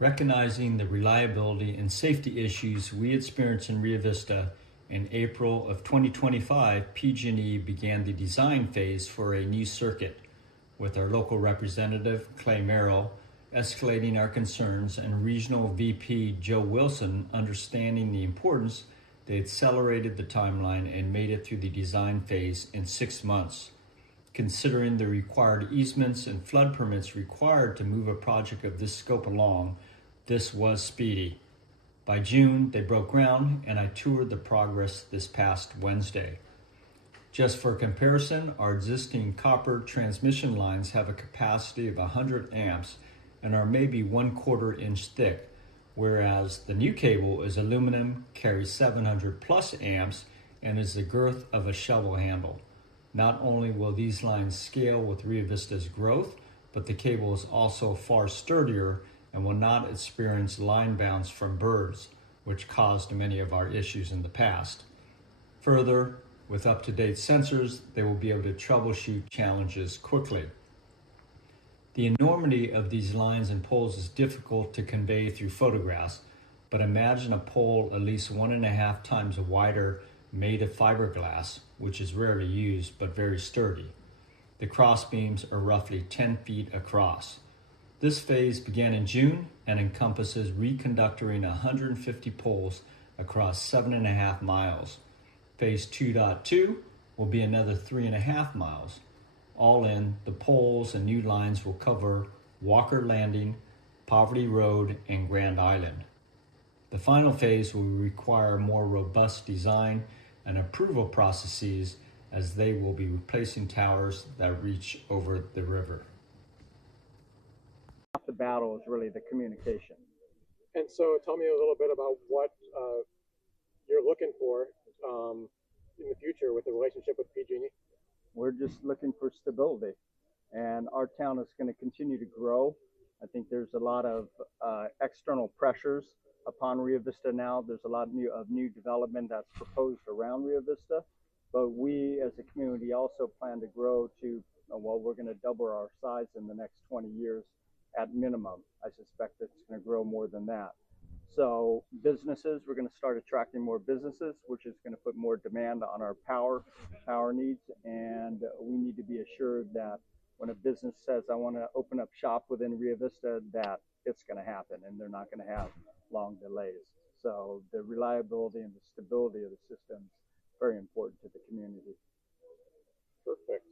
Recognizing the reliability and safety issues we experienced in Rio Vista, in April of 2025, PG&E began the design phase for a new circuit, with our local representative, Clay Merrill, escalating our concerns, and Regional VP Joe Wilson understanding the importance. They accelerated the timeline and made it through the design phase in 6 months. Considering the required easements and flood permits required to move a project of this scope along, this was speedy. By June, they broke ground, and I toured the progress this past Wednesday. Just for comparison, our existing copper transmission lines have a capacity of 100 amps and are maybe 1/4 inch thick, whereas the new cable is aluminum, carries 700 plus amps, and is the girth of a shovel handle. Not only will these lines scale with Rio Vista's growth, but the cable is also far sturdier and will not experience line bounce from birds, which caused many of our issues in the past. Further, with up-to-date sensors, they will be able to troubleshoot challenges quickly. The enormity of these lines and poles is difficult to convey through photographs, but imagine a pole at least 1.5 times wider, made of fiberglass, which is rarely used but very sturdy. The cross beams are roughly 10 feet across. This phase began in June and encompasses reconductoring 150 poles across 7.5 miles. Phase 2.2 will be another 3.5 miles. All in, the poles and new lines will cover Walker Landing, Poverty Road, and Grand Island. The final phase will require more robust design and approval processes, as they will be replacing towers that reach over the river. The battle is really the communication. And so tell me a little bit about what you're looking for in the future with the relationship with PG&E. We're just looking for stability, and our town is going to continue to grow. I think there's a lot of external pressures upon Rio Vista now. There's a lot of new development that's proposed around Rio Vista, but we as a community also plan to grow to, well, we're going to double our size in the next 20 years at minimum. I suspect it's going to grow more than that. So businesses, we're going to start attracting more businesses, which is going to put more demand on our power needs, and we need to be assured that when a business says, I want to open up shop within Rio Vista, that it's going to happen and they're not going to have long delays. So the reliability and the stability of the system is very important to the community. Perfect.